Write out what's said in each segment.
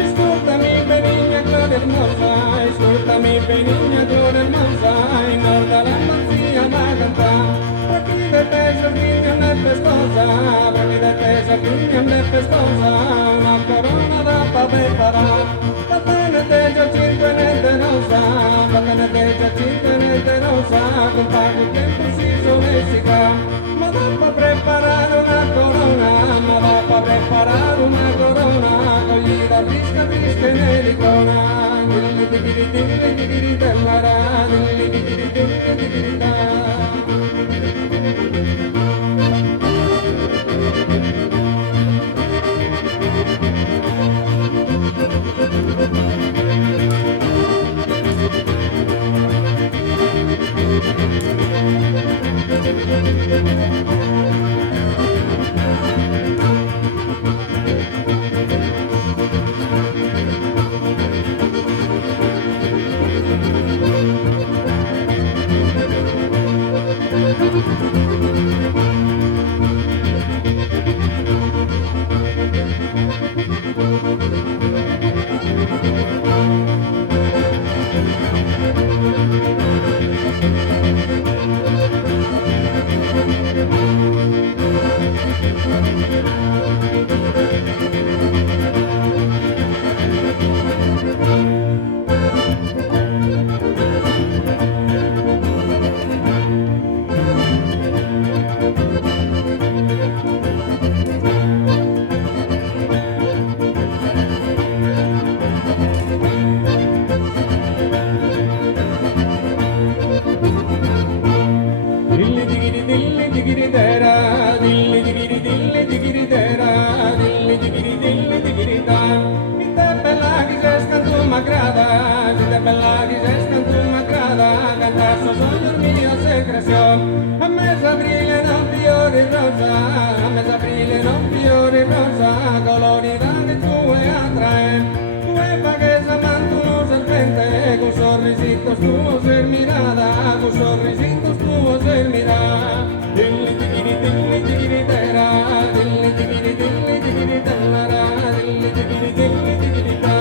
Escúchame, pequeña gloria hermosa, escúchame, pequeña gloria hermosa, y norda la mancilla va a cantar. Aquí de peso, niña, me festosa, aquí de peso, niña, me festosa, una corona da pa' preparar. Patana de Giacinto en el de rosa, patana de Giacinto en el de rosa, con pago que preciso Messica. Ma da pa' preparar una corona, ma da pa' preparar una corona, coglida brisca brisca in elicona, dilli digiri dilli digiri dellara, dilli digiri dilli digiri da. A mes aprile non fiori rosa, a mes aprile non fiori rosa, colorida che tu e attrae. Tu e paghesa mantuno serpente, con sorrisito tuo ser mirada, con sorrisito tuo ser mirada. Dilli digiri dera, dilli digiri dellara, dilli digiri da.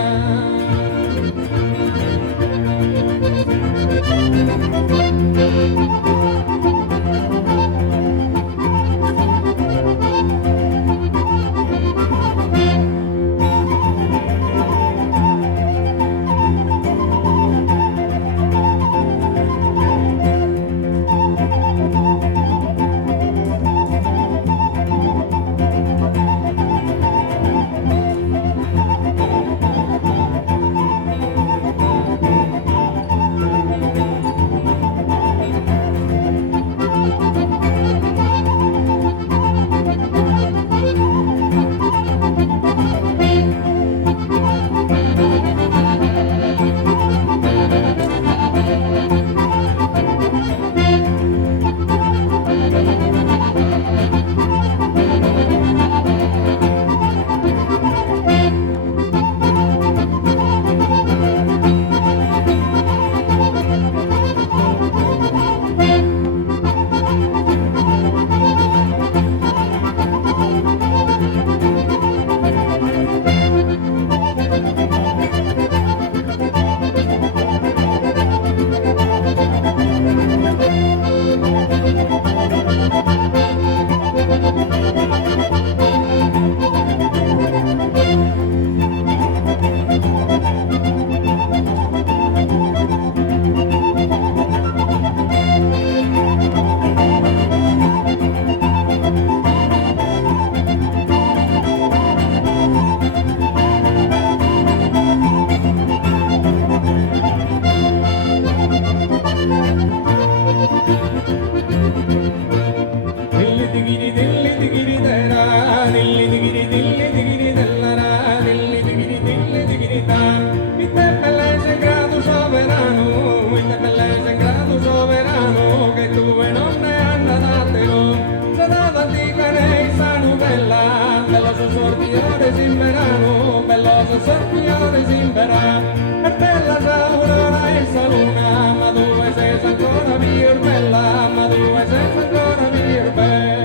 Dilli digiri dera, dilli digiri dell'ara, dilli digiri da. Ite bellezza in grado sovrano, ite bellezza in grado sovrano, che tue nonne hanno datelo. Se davanti canei sa novella, bello sorpiore simmerano, bello sorpiore simbera. E bella saurora e sa luna, ma dove sei ancora più bella, ma dove sei ancora più bella.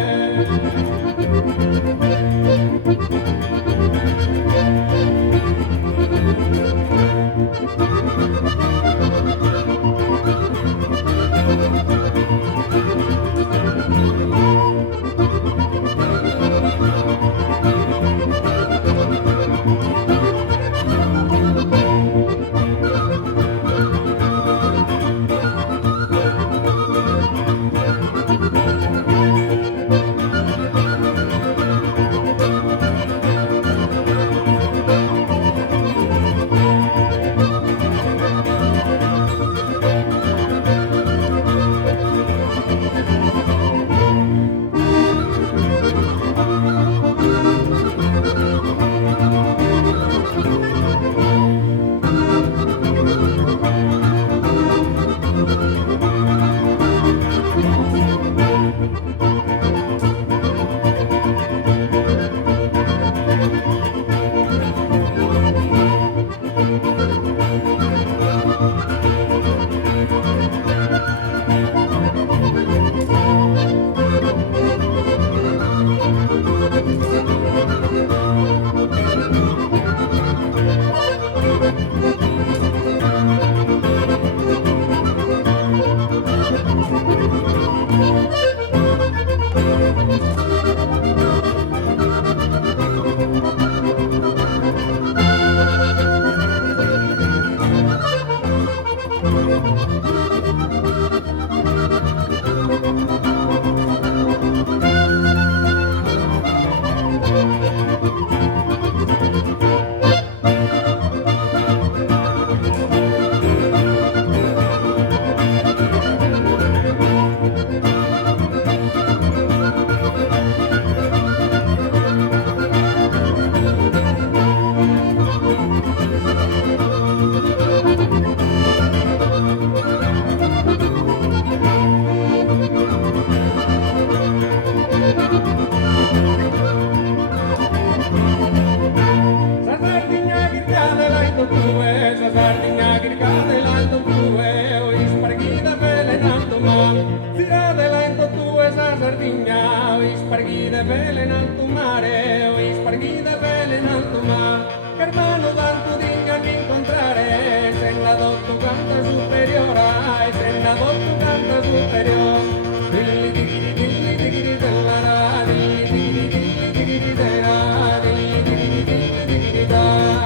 Sparghide vele in alto mare, o sparghide vele in alto mare, che hermano tanto digna di incontrare, se la dotto canta superiore, se la dotto canta superiore. Dilli digiri della ra, dilli digiri della, dilli digiri da.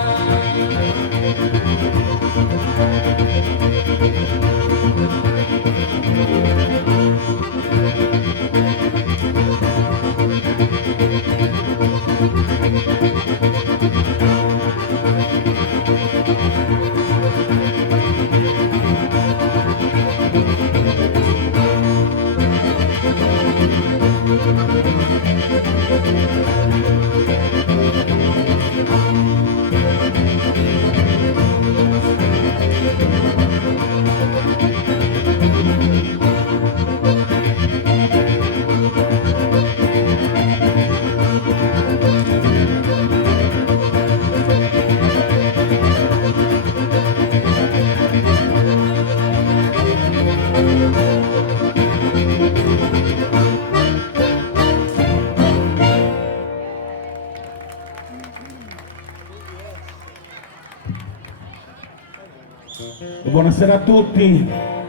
Buonasera a tutti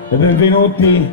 e benvenuti